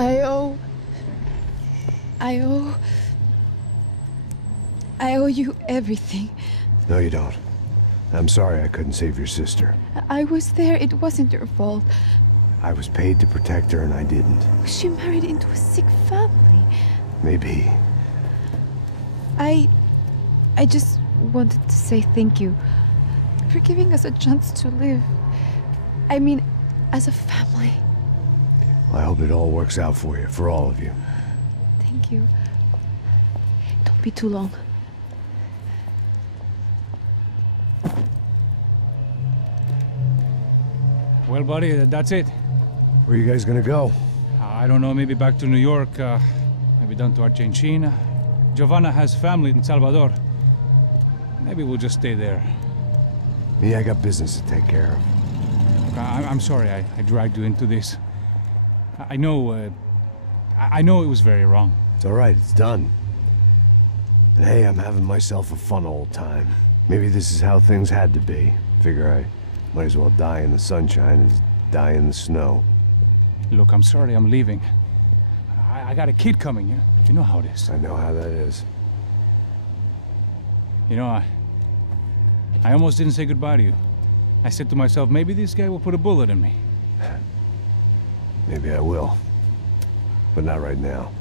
I owe you everything. No, you don't. I'm sorry I couldn't save your sister. I was there. It wasn't your fault. I was paid to protect her and I didn't. She married into a sick family. Maybe. I just wanted to say thank you for giving us a chance to live. I mean, as a family. I hope it all works out for you, for all of you. Thank you. Don't be too long. Well, buddy, that's it. Where are you guys gonna go? I don't know, maybe back to New York, maybe down to Argentina. Giovanna has family in Salvador. Maybe we'll just stay there. Me, I got business to take care of. I'm sorry I dragged you into this. I know it was very wrong. It's all right, it's done. And hey, I'm having myself a fun old time. Maybe this is how things had to be. Figure I might as well die in the sunshine as die in the snow. Look, I'm sorry I'm leaving. I got a kid coming, you know how it is. I know how that is. You know, I almost didn't say goodbye to you. I said to myself, maybe this guy will put a bullet in me. Maybe I will. But not right now.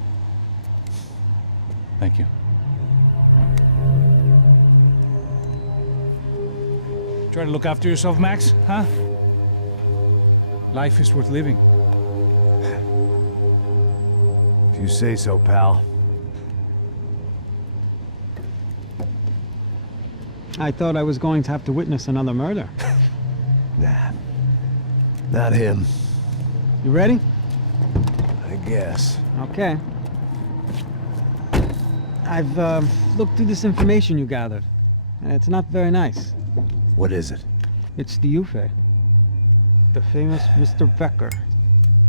Thank you. Try to look after yourself, Max, huh? Life is worth living. If you say so, pal. I thought I was going to have to witness another murder. Nah. Not him. You ready? I guess. Okay. I've looked through this information you gathered, and it's not very nice. What is it? It's the Ufe. The famous Mr. Becker.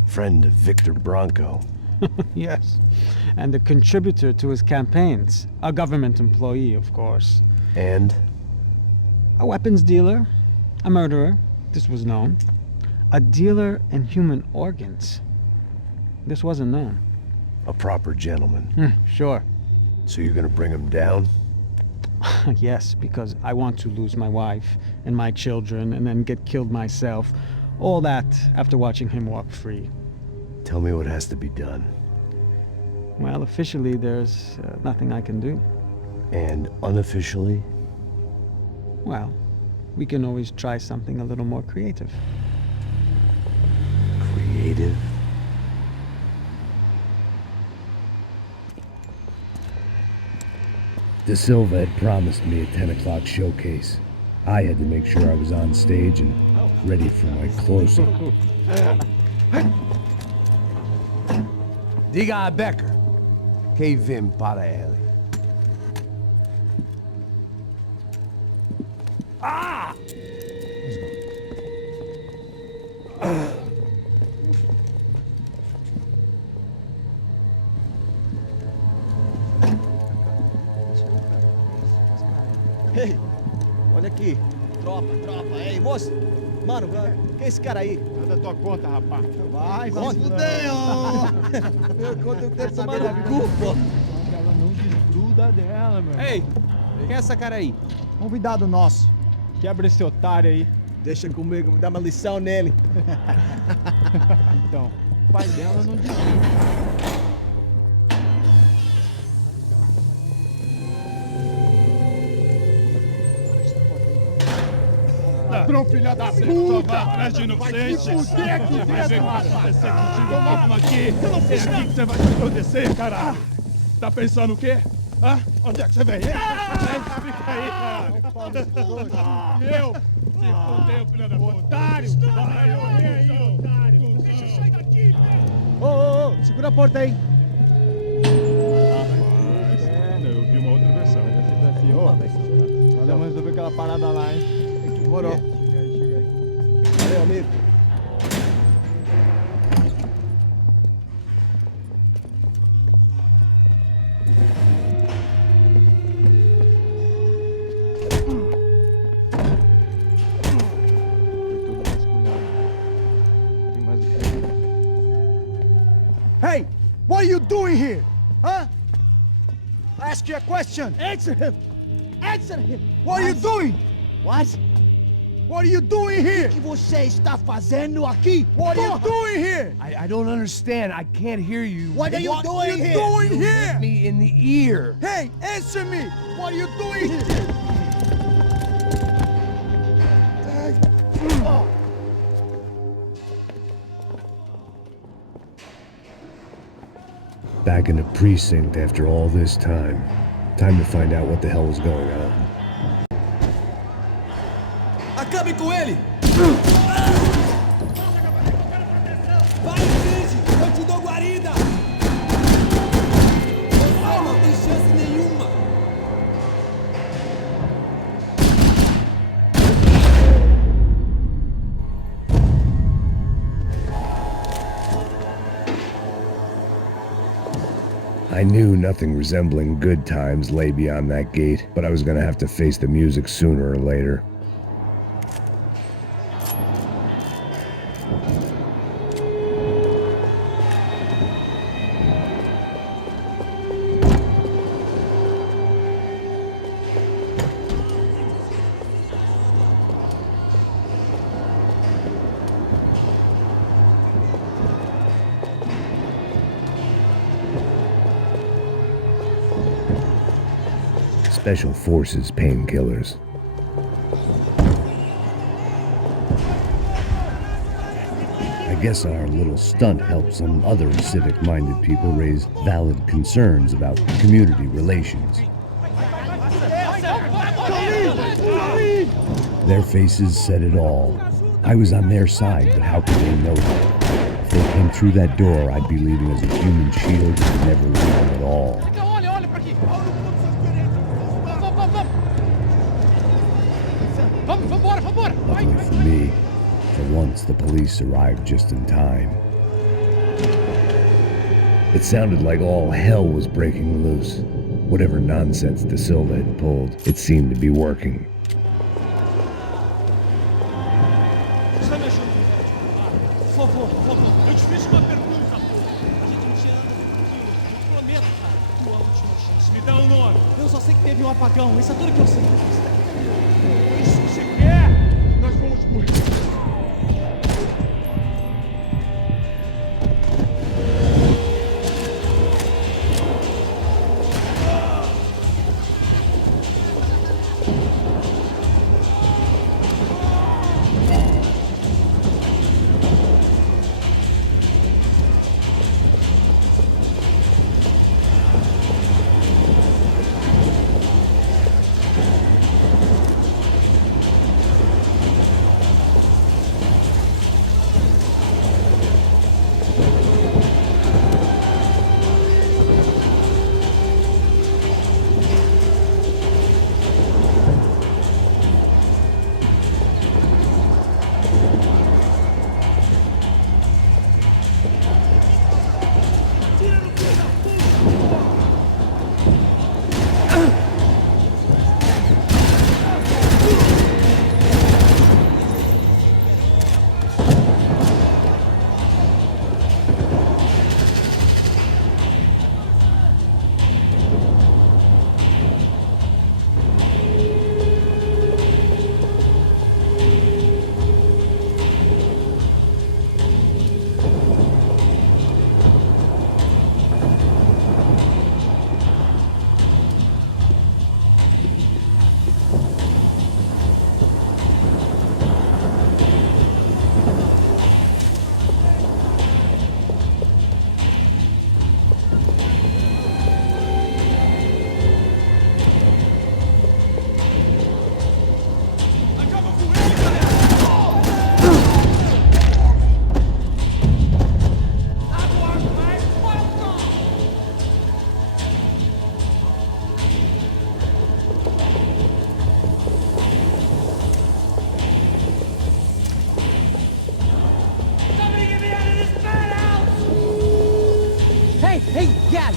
Friend of Victor Bronco. Yes. And a contributor to his campaigns. A government employee, of course. And? A weapons dealer. A murderer. This was known. A dealer in human organs. This wasn't known. A proper gentleman. Sure. So you're gonna bring him down? Yes, because I want to lose my wife and my children and then get killed myself. All that after watching him walk free. Tell me what has to be done. Well, officially there's nothing I can do. And unofficially? Well, we can always try something a little more creative. Creative? De Silva had promised me a 10 o'clock showcase. I had to make sure I was on stage and ready for my close-up. Diga a Becker. Que vim para ele. Ah! Ei, olha aqui. Tropa. Ei, moço. Mano, quem é esse cara aí? Manda tua conta, rapaz. Vai fudeu! Meu conta eu quero saber da culpa. Ela não desgruda dela, meu. Ei, quem é essa cara aí? Convidado nosso. Quebra esse otário aí. Deixa comigo, me dá uma lição nele. Então, o pai dela não desgruda. Ladrão, filha da puta! Vai atrás de inocente! Vai aqui dentro, rapaz! Vamos aqui! Esse aqui que você vai se proteger, caralho! Tá pensando o quê? Hã? Onde é que você vem? Fica aí, cara! Eu? Se fudeu, filha da puta! Otário! Vai, otário! Deixa eu sair daqui! Ô, segura a porta aí! Eu vi uma outra versão. Vamos resolver aquela parada lá, hein? Demorou. Chega aí. Valeu, amigo. Foi tudo vasculhado. Tem mais o que? Hey! doing here? Huh? I ask you a question. Answer him. Answer him. What are you doing? What? What are you doing here? O que você está fazendo aqui? What are you doing here? I don't understand. I can't hear you. What are you doing you here? doing here? Hit me in the ear. Hey, answer me! What are you doing here? Back in the precinct after all this time. Time to find out what the hell was going on. Acabe com ele! Vai, Cid! Eu te dou guarida! Você não tem chance nenhuma! I knew nothing resembling good times lay beyond that gate, but I was gonna have to face the music sooner or later. Special Forces painkillers. I guess our little stunt helped some other civic-minded people raise valid concerns about community relations. Their faces said it all. I was on their side, but how could they know that? If they came through that door, I'd be leaving as a human shield and never leaving at all. Luckily for me, for once the police arrived just in time. It sounded like all hell was breaking loose. Whatever nonsense De Silva had pulled, it seemed to be working. Por favor, eu te fiz uma pergunta. A gente não tinha nada daquilo. Eu prometo, cara. Tua última chance. Me dá um nome. Eu só sei que teve um apagão. Isso é tudo que eu sei. Isso que você quer? Nós vamos morrer.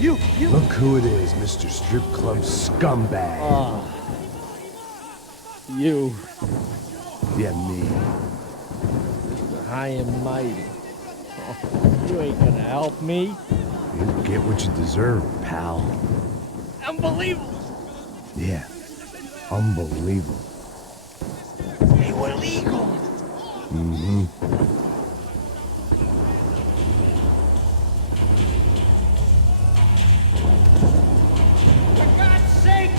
You. Look who it is, Mr. Strip Club Scumbag. You. Yeah, me. High and mighty. Oh, you ain't gonna help me. You get what you deserve, pal. Unbelievable! Yeah, unbelievable. They were legal! Mm-hmm. For God's sake!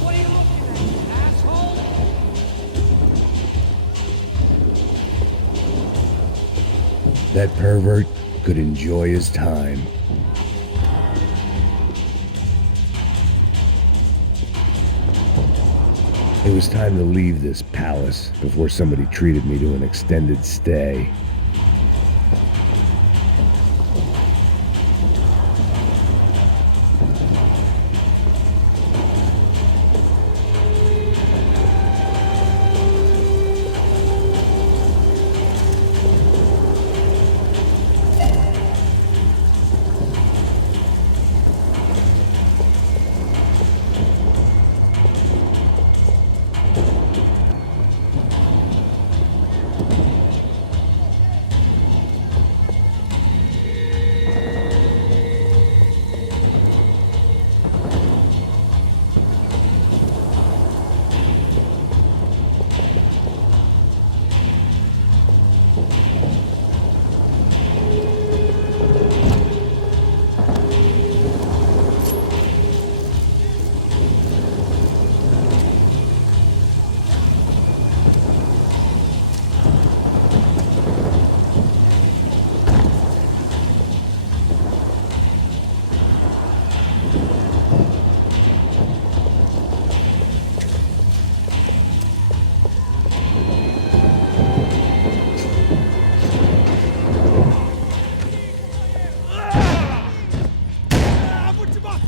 What are you looking at, asshole? That pervert could enjoy his time. It was time to leave this palace before somebody treated me to an extended stay.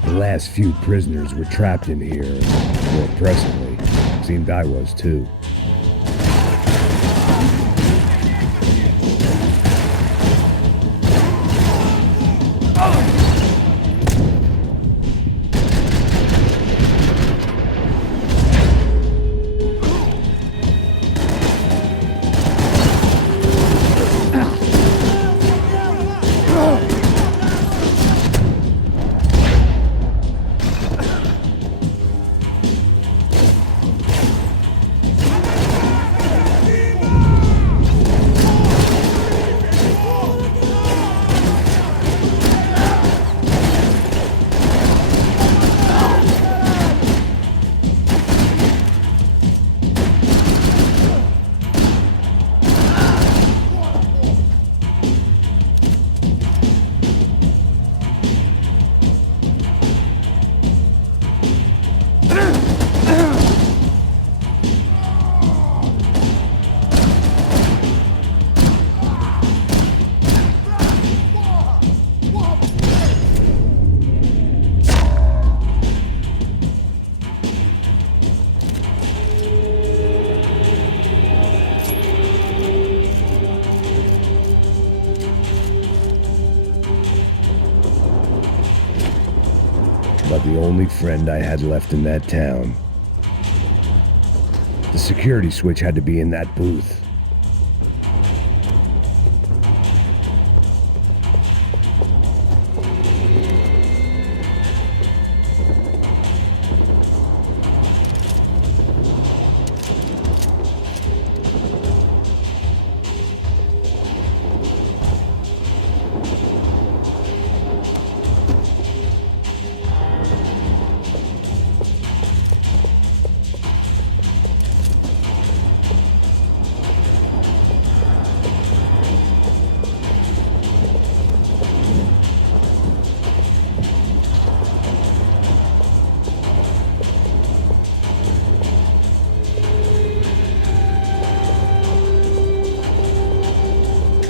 The last few prisoners were trapped in here, more presently. Seemed I was too. About the only friend I had left in that town. The security switch had to be in that booth.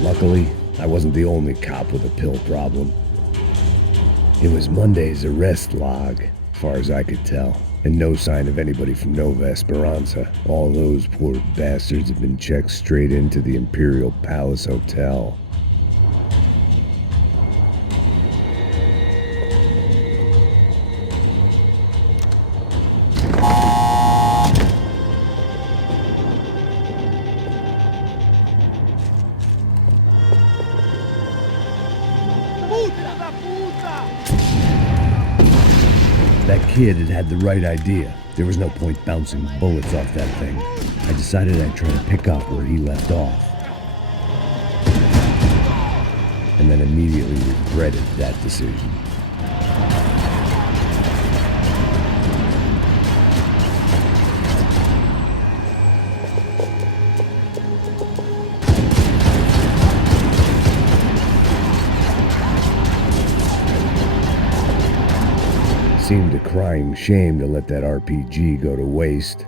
Luckily, I wasn't the only cop with a pill problem. It was Monday's arrest log, as far as I could tell, and no sign of anybody from Nova Esperanza. All those poor bastards have been checked straight into the Imperial Palace Hotel. kid had had the right idea. There was no point bouncing bullets off that thing. I decided I'd try to pick up where he left off. And then immediately regretted that decision. Seemed a crying shame to let that RPG go to waste.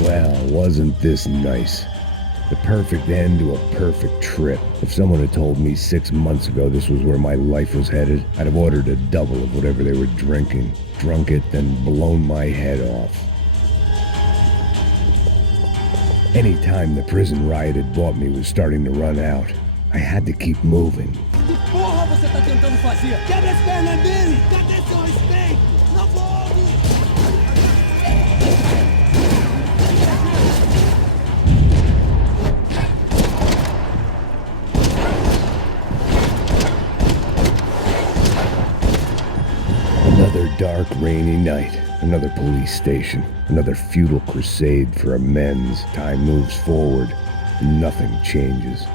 Well, wasn't this nice? The perfect end to a perfect trip. If someone had told me 6 months ago this was where my life was headed, I'd have ordered a double of whatever they were drinking, drunk it, then blown my head off. Any time the prison riot had bought me was starting to run out, I had to keep moving. Que porra você tá tentando fazer? Quebra as pernas dele! Cadê seu respeito? Não vou! Another dark, rainy night. Another police station. Another futile crusade for amends. Time moves forward, and nothing changes.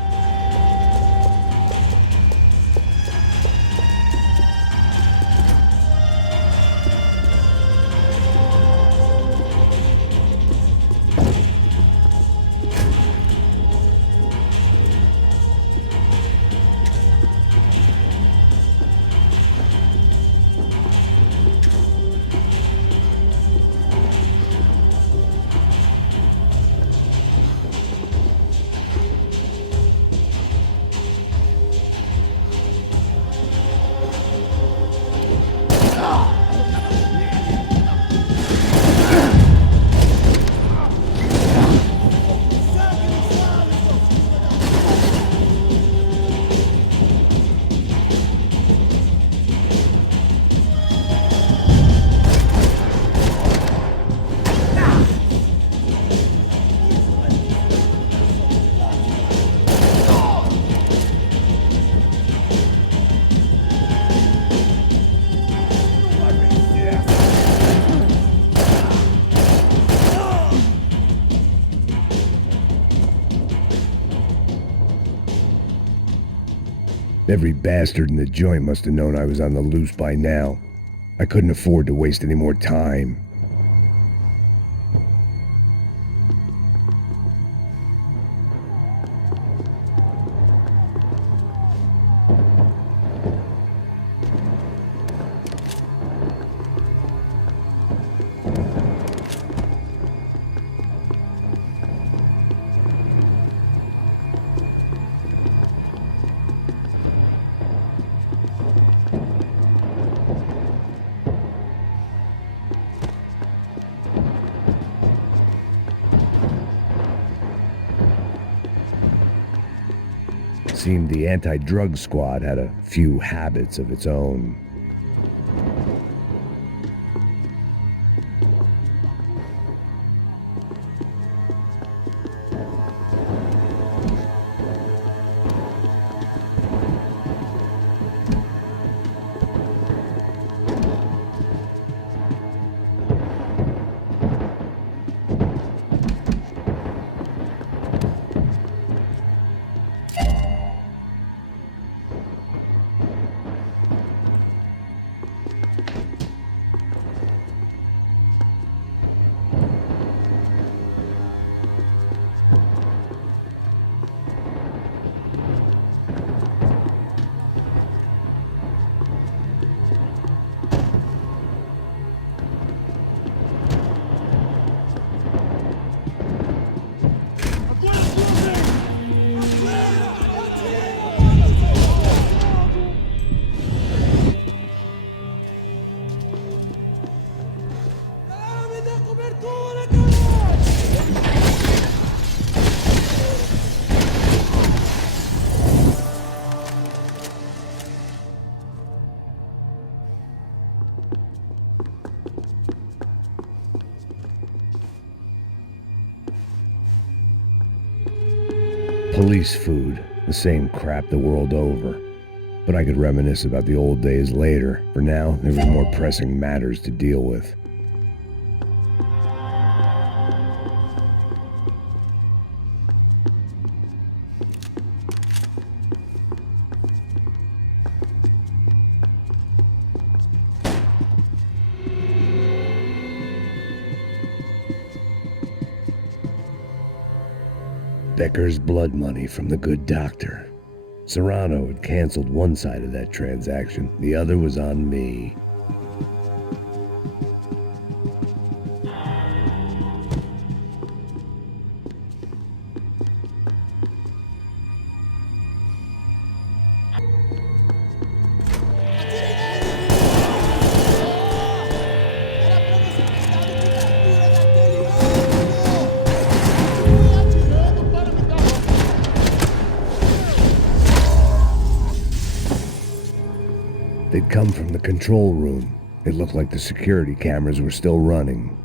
Every bastard in the joint must have known I was on the loose by now. I couldn't afford to waste any more time. seemed the anti-drug squad had a few habits of its own. Police food, the same crap the world over. But I could reminisce about the old days later. For now, there were more pressing matters to deal with. Becker's blood money from the good doctor. Serrano had canceled one side of that transaction. The other was on me. They'd come from the control room. It looked like the security cameras were still running.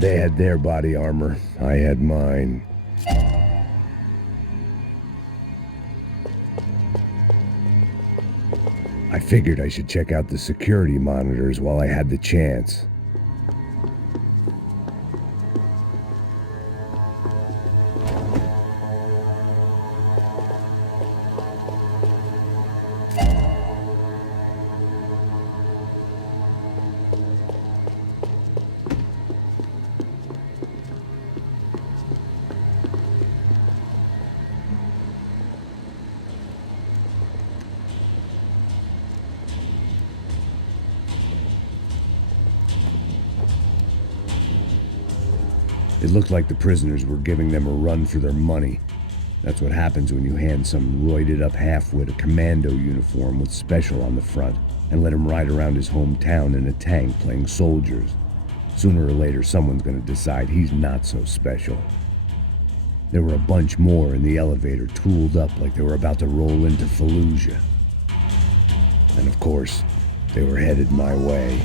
They had their body armor. I had mine. I figured I should check out the security monitors while I had the chance. It looked like the prisoners were giving them a run for their money. That's what happens when you hand some roided-up halfwit a commando uniform with special on the front and let him ride around his hometown in a tank playing soldiers. Sooner or later, someone's gonna decide he's not so special. There were a bunch more in the elevator, tooled up like they were about to roll into Fallujah. And of course, they were headed my way.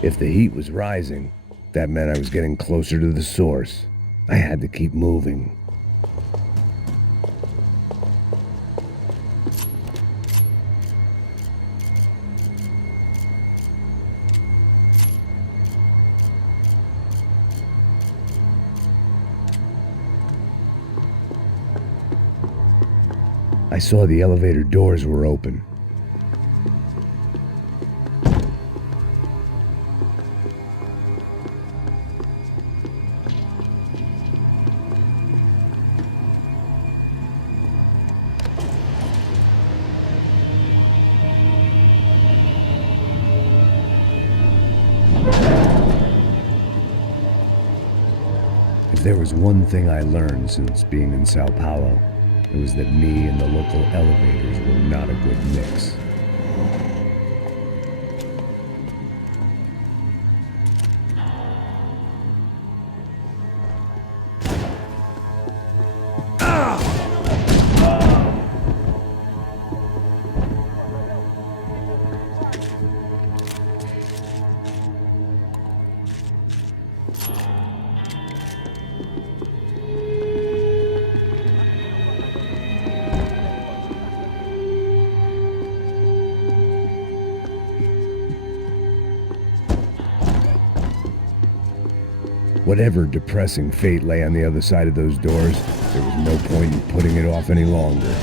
If the heat was rising, that meant I was getting closer to the source. I had to keep moving. I saw the elevator doors were open. If there was one thing I learned since being in Sao Paulo, it was that me and the local elevators were not a good mix. Whatever depressing fate lay on the other side of those doors, there was no point in putting it off any longer.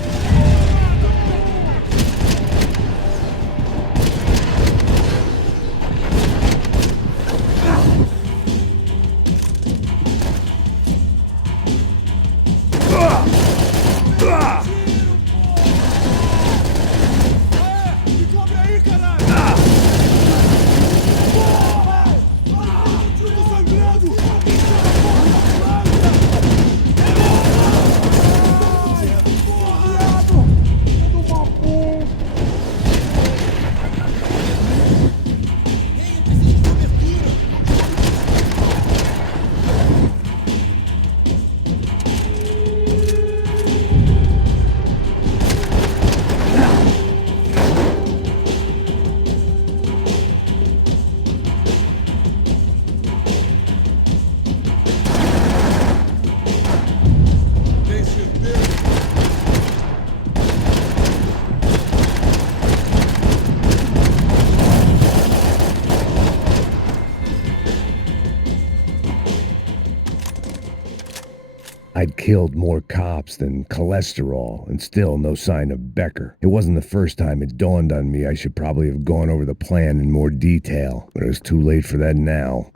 I'd killed more cops than cholesterol, and still no sign of Becker. It wasn't the first time it dawned on me I should probably have gone over the plan in more detail, but it was too late for that now.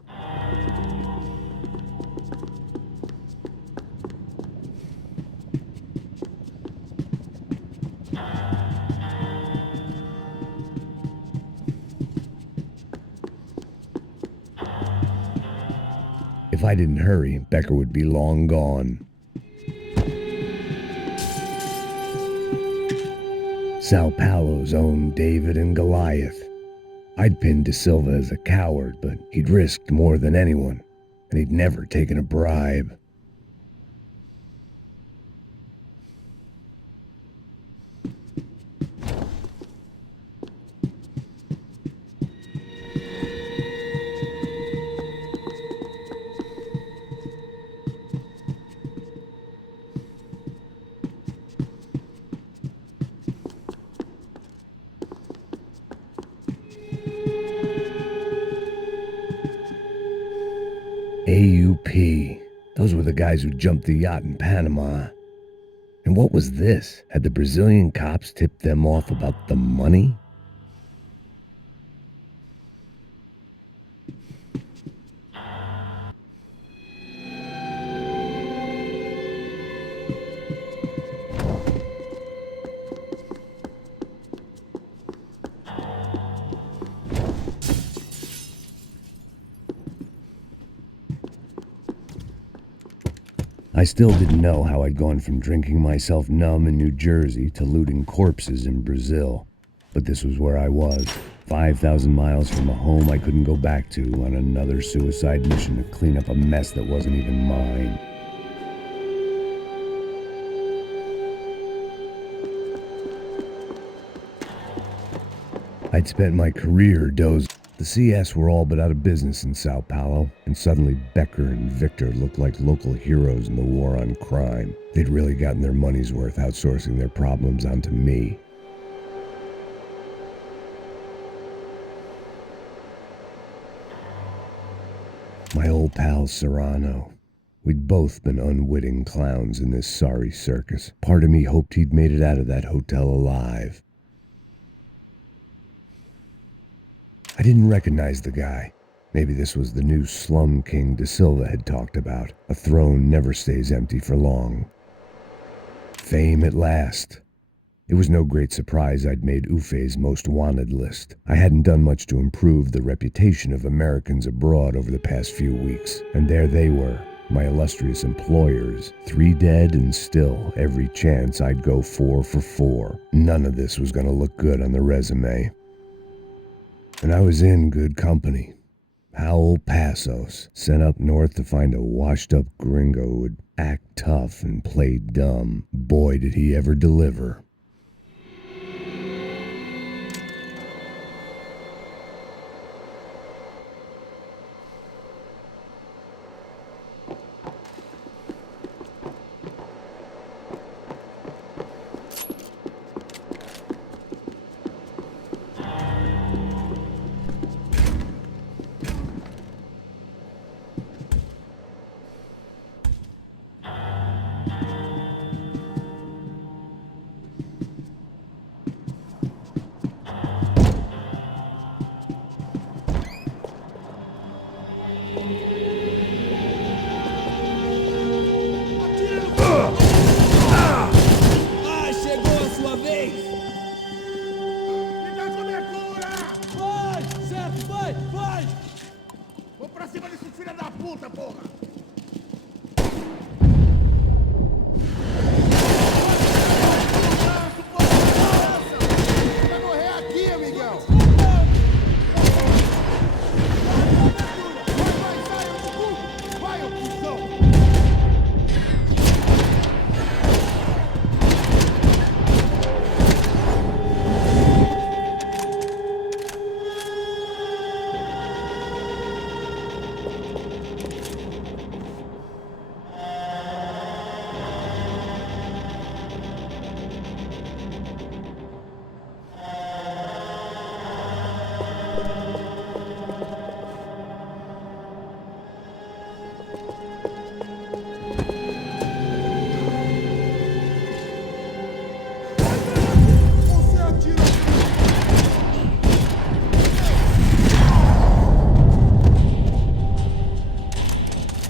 If I didn't hurry, Becker would be long gone. Sao Paulo's own David and Goliath. I'd pinned De Silva as a coward, but he'd risked more than anyone, and he'd never taken a bribe. AUP. Those were the guys who jumped the yacht in Panama. And what was this? Had the Brazilian cops tipped them off about the money? I still didn't know how I'd gone from drinking myself numb in New-Jersey to looting corpses in Brazil. But this was where I was, 5,000 miles from a home I couldn't go back to, on another suicide mission to clean up a mess that wasn't even mine. I'd spent my career dozing. The CS were all but out of business in Sao Paulo, and suddenly Becker and Victor looked like local heroes in the war on crime. They'd really gotten their money's worth outsourcing their problems onto me. My old pal Serrano. We'd both been unwitting clowns in this sorry circus. Part of me hoped he'd made it out of that hotel alive. I didn't recognize the guy. Maybe this was the new slum king De Silva had talked about. A throne never stays empty for long. Fame at last. It was no great surprise I'd made Ufe's most wanted list. I hadn't done much to improve the reputation of Americans abroad over the past few weeks, and there they were, my illustrious employers, 3 dead and still every chance I'd go 4 for 4. None of this was going to look good on the resume. And I was in good company. Raulь Passos, sent up north to find a washed-up gringo who would act tough and play dumb. Boy, did he ever deliver.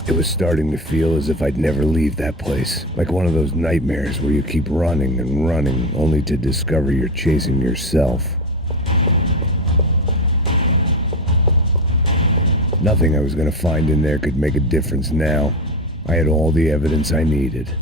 It was starting to feel as if I'd never leave that place. Like one of those nightmares where you keep running and running, only to discover you're chasing yourself. Nothing I was going to find in there could make a difference now. I had all the evidence I needed.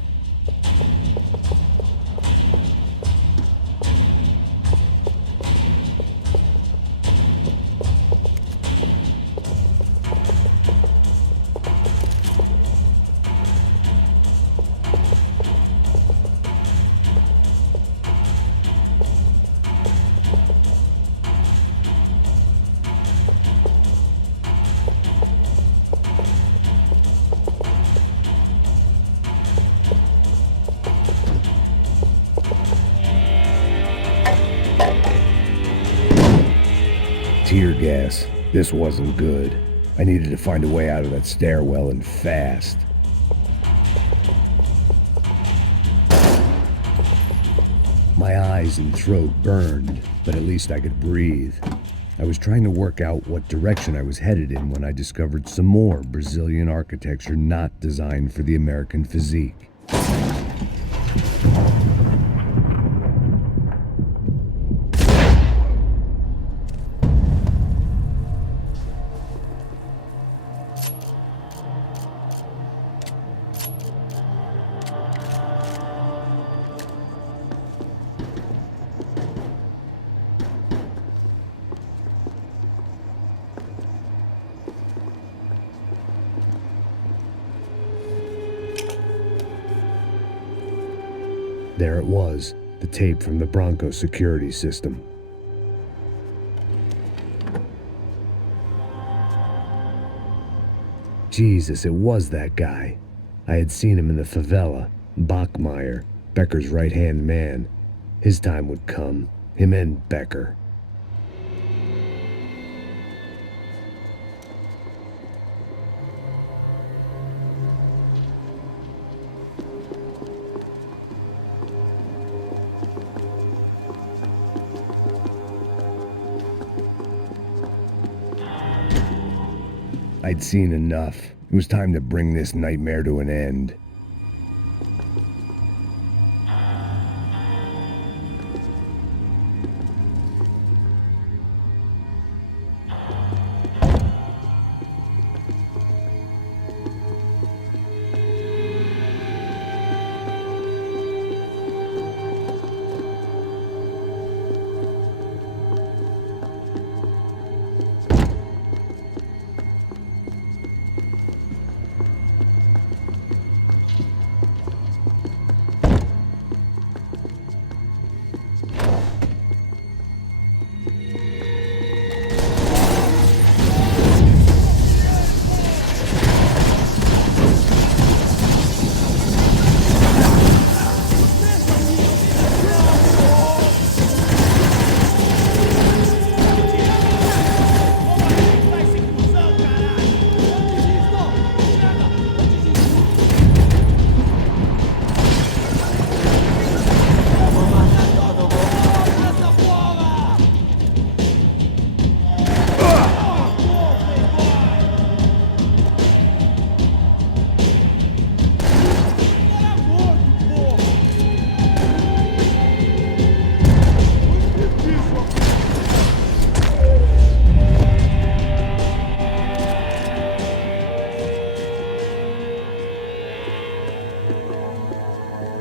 Tear gas. This wasn't good. I needed to find a way out of that stairwell and fast. My eyes and throat burned, but at least I could breathe. I was trying to work out what direction I was headed in when I discovered some more Brazilian architecture not designed for the American physique. There it was, the tape from the Bronco security system. Jesus, it was that guy. I had seen him in the favela. Bachmeyer, Becker's right-hand man. His time would come. Him and Becker. I'd seen enough. It was time to bring this nightmare to an end.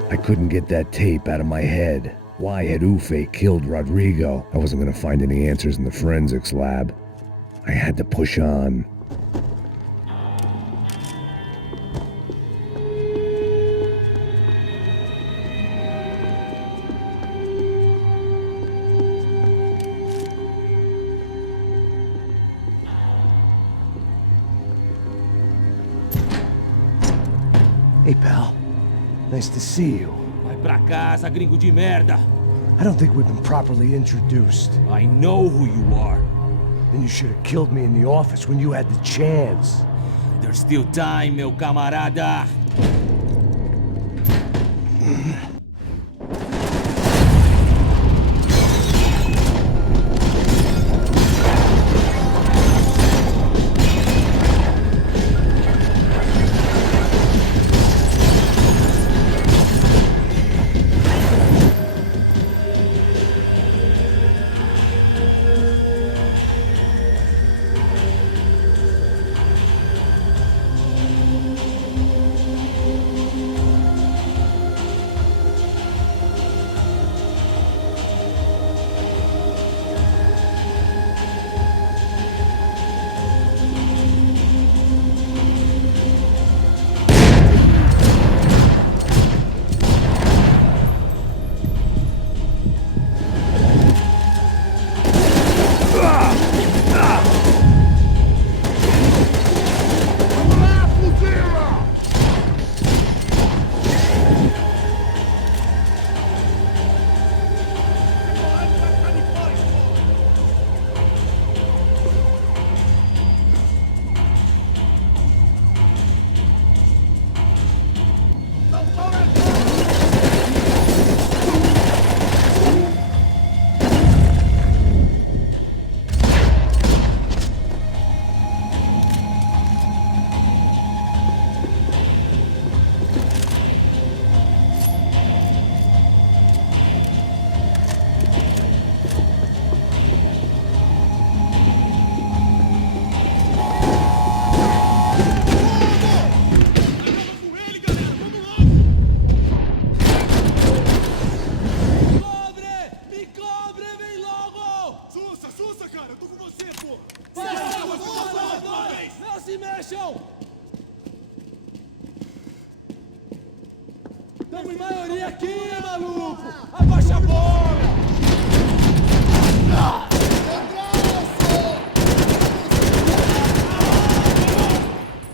I couldn't get that tape out of my head. Why had Ufe killed Rodrigo? I wasn't gonna find any answers in the forensics lab. I had to push on. Hey, pal. Nice to see you. Vai pra casa, gringo de merda. I don't think we've been properly introduced. I know who you are. Then you should have killed me in the office when you had the chance. There's still time, meu camarada.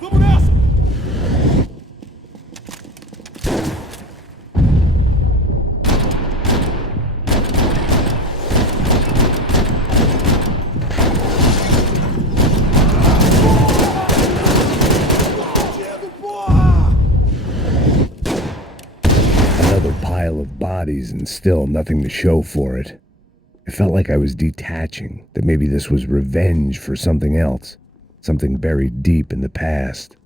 Vamos nessa! bodies and still nothing to show for it. It felt like I was detaching, that maybe this was revenge for something else, something buried deep in the past.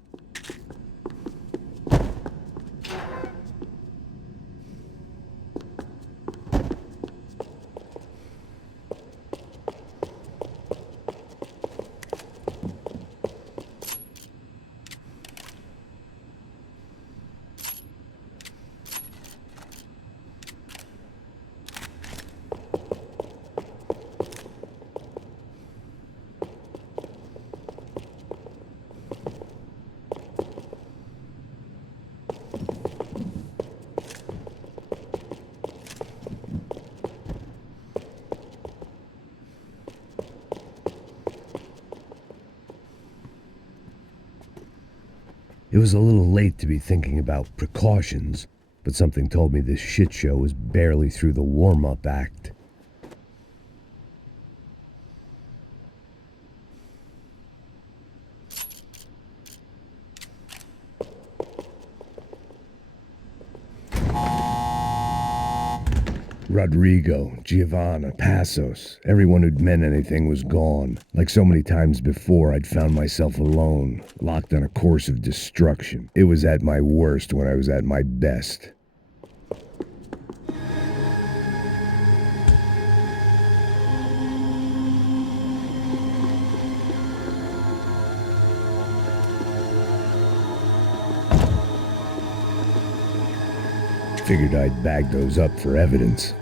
It was a little late to be thinking about precautions, but something told me this shit show was barely through the warm-up act. Rodrigo, Giovanna, Passos, everyone who'd meant anything was gone. Like so many times before, I'd found myself alone, locked on a course of destruction. It was at my worst when I was at my best. Figured I'd bag those up for evidence.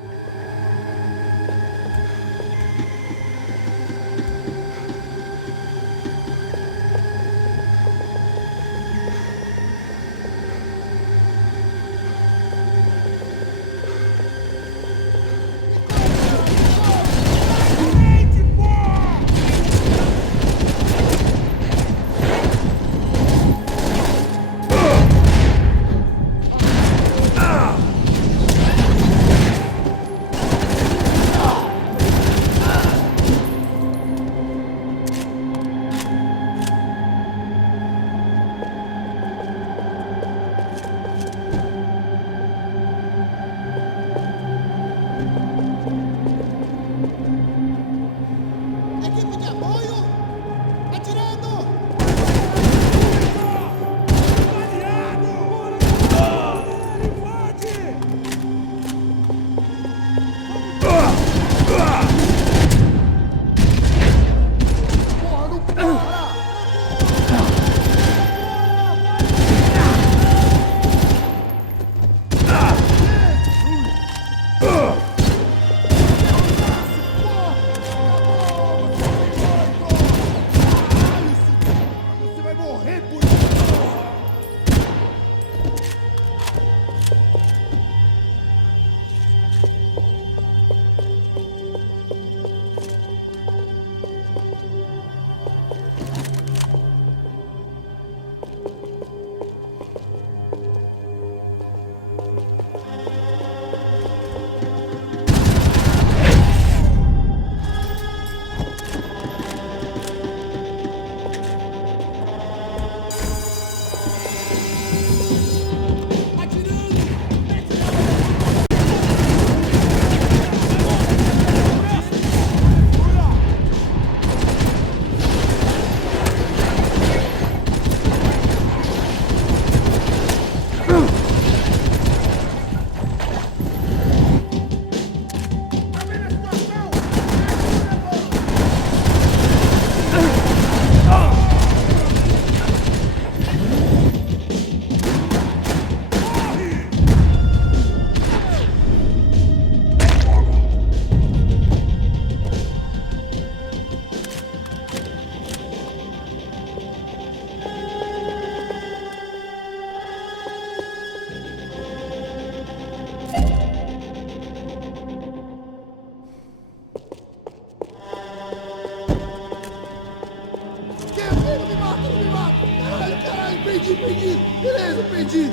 Perdi! Beleza, perdi!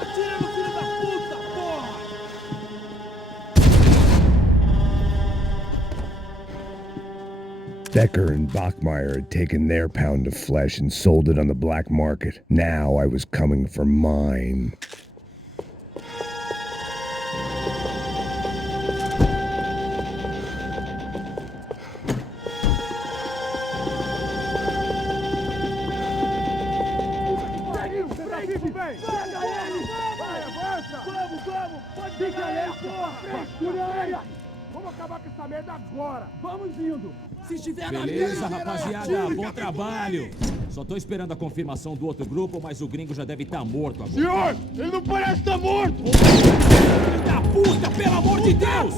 Atira no filho da puta, porra! Becker and Bachmeyer had taken their pound of flesh and sold it on the black market. Now I was coming for mine. Vamos acabar com essa merda agora! Vamos indo! Se estiver na Beleza, mesa, rapaziada, bom trabalho! Só tô esperando a confirmação do outro grupo, mas o gringo já deve estar morto agora. Senhor, ele não parece estar morto! Filho da puta, pelo amor de Deus!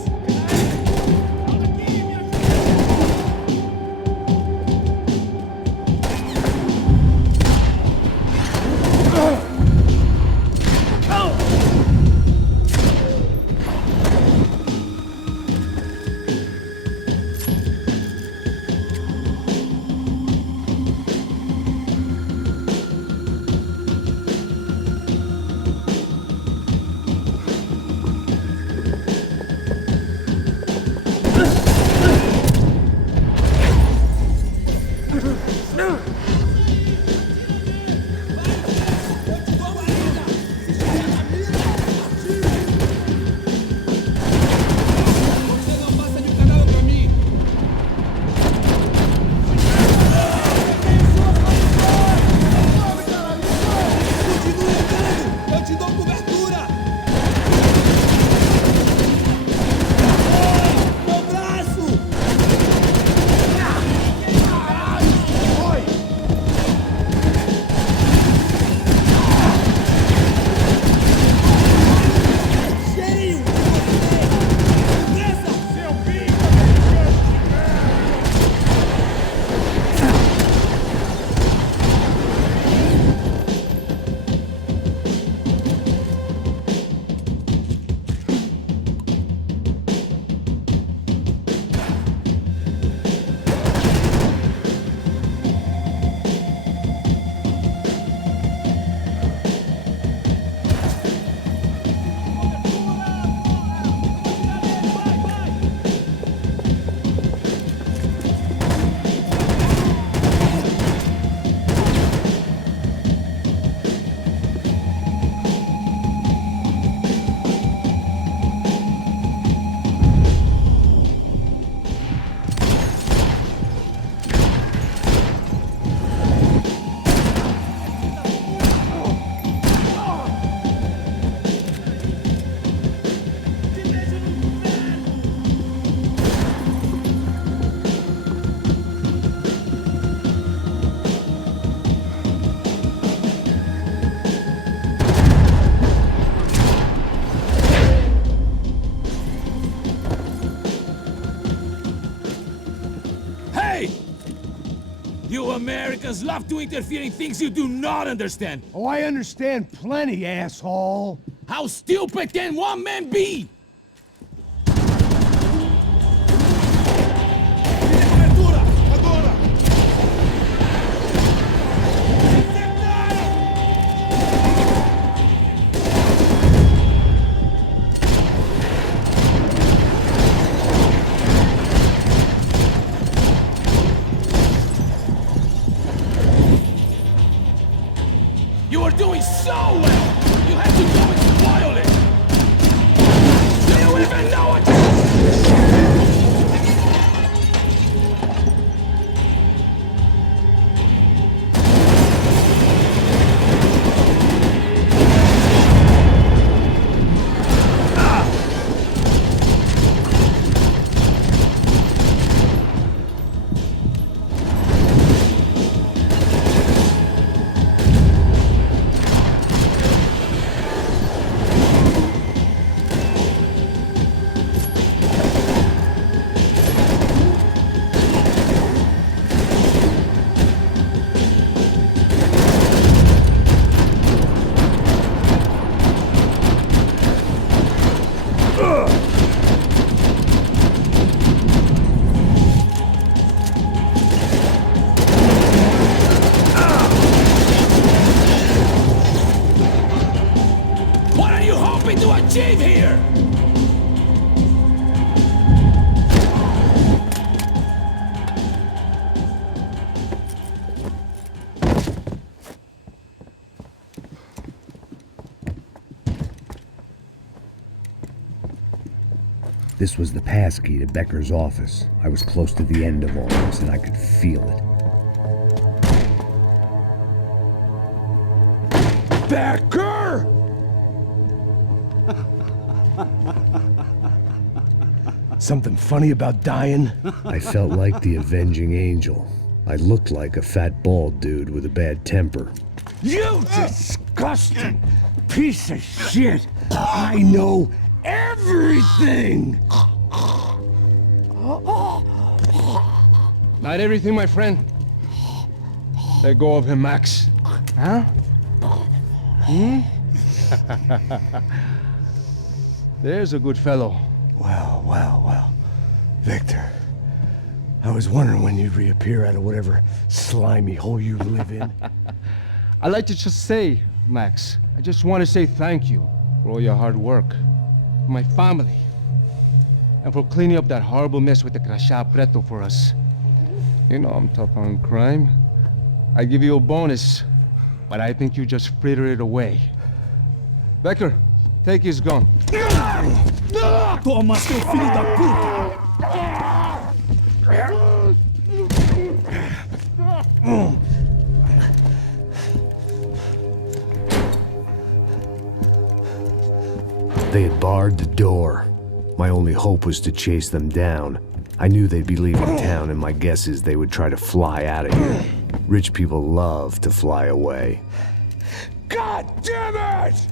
You Americans love to interfere in things you do not understand. Oh, I understand plenty, asshole. How stupid can one man be? You are doing so well! You have to go and spoil it! Do you even know what achieve here? This was the passkey to Becker's office. I was close to the end of all this, and I could feel it. Becker! Something funny about dying? I felt like the avenging angel. I looked like a fat bald dude with a bad temper. You disgusting piece of shit! I know everything! Not everything, my friend. Let go of him, Max. Huh? There's a good fellow. Well, well, well. Victor, I was wondering when you'd reappear out of whatever slimy hole you live in. I'd like to just say, Max, I just want to say thank you for all your hard work, for my family, and for cleaning up that horrible mess with the crasha preto for us. You know I'm tough on crime. I give you a bonus, but I think you just frittered it away. Becker, take his gun. Toma, seu filho da puta! They had barred the door. My only hope was to chase them down. I knew they'd be leaving town, and my guess is they would try to fly out of here. Rich people love to fly away. God damn it!